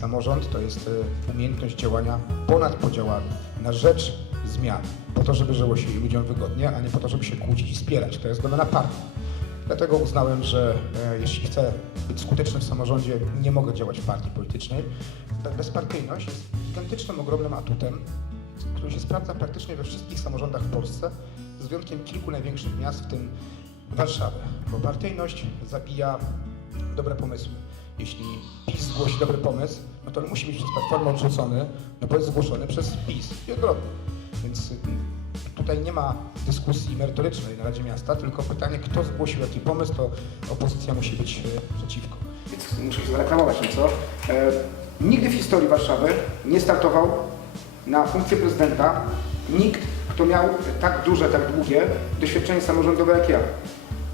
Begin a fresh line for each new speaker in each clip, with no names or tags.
Samorząd to jest e, umiejętność działania ponad podziałami, na rzecz zmian, po to, żeby żyło się ludziom wygodnie, a nie po to, żeby się kłócić i spierać. To jest domena partii. Dlatego uznałem, że e, jeśli chcę być skuteczny w samorządzie, nie mogę działać w partii politycznej. Ta bezpartyjność jest gigantycznym, ogromnym atutem, który się sprawdza praktycznie we wszystkich samorządach w Polsce, z wyjątkiem kilku największych miast, w tym Warszawy. Bo partyjność zabija dobre pomysły. Jeśli PiS zgłosi dobry pomysł, no to on musi być przez Platformę odrzucony, no bo jest zgłoszony przez PiS wielokrotnie. Więc y, tutaj nie ma dyskusji merytorycznej na Radzie Miasta, tylko pytanie, kto zgłosił jaki pomysł, to opozycja musi być y, przeciwko. Więc muszę się zareklamować nieco. E, nigdy w historii Warszawy nie startował na funkcję prezydenta nikt, kto miał tak duże, tak długie doświadczenie samorządowe jak ja.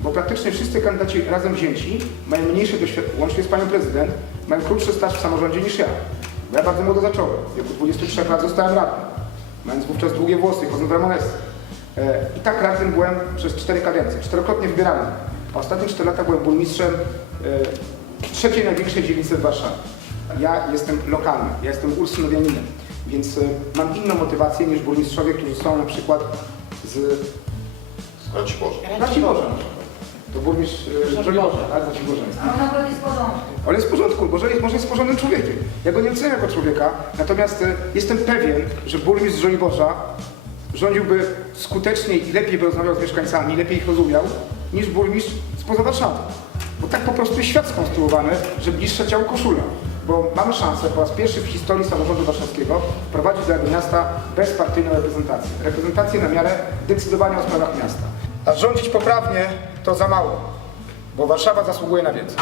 Bo praktycznie wszyscy kandydaci razem wzięci mają mniejsze doświadczenie, łącznie z panią prezydent, mają krótszy staż w samorządzie niż ja. Bo ja bardzo młodo zacząłem. W wieku 23 lat zostałem radnym. Mając wówczas długie włosy, chodząc w Ramonesy. E, I tak radnym byłem przez cztery kadencje, czterokrotnie wybierany. A ostatnie cztery lata byłem burmistrzem e, trzeciej największej dzielnicy w Warszawie. Ja jestem lokalny, ja jestem ursynowianinem, więc e, mam inną motywację niż burmistrzowie, którzy są na przykład z
Chodź Boże.
Raciborza. To burmistrz e, Żoliborza, tak? Raciborzański.
A on akurat jest w porządku.
On jest w porządku, może jest, może jest porządnym człowiekiem. Ja go nie oceniam jako człowieka, natomiast e, jestem pewien, że burmistrz Żoliborza rządziłby skuteczniej i lepiej by rozmawiał z mieszkańcami, lepiej ich rozumiał, niż burmistrz spoza Warszawy. Bo tak po prostu jest świat skonstruowany, że bliższe ciało koszula. Bo mamy szansę po raz pierwszy w historii samorządu warszawskiego wprowadzić do Rady Miasta bezpartyjną reprezentację. Reprezentację na miarę decydowania o sprawach miasta. A rządzić poprawnie to za mało, bo Warszawa zasługuje na więcej.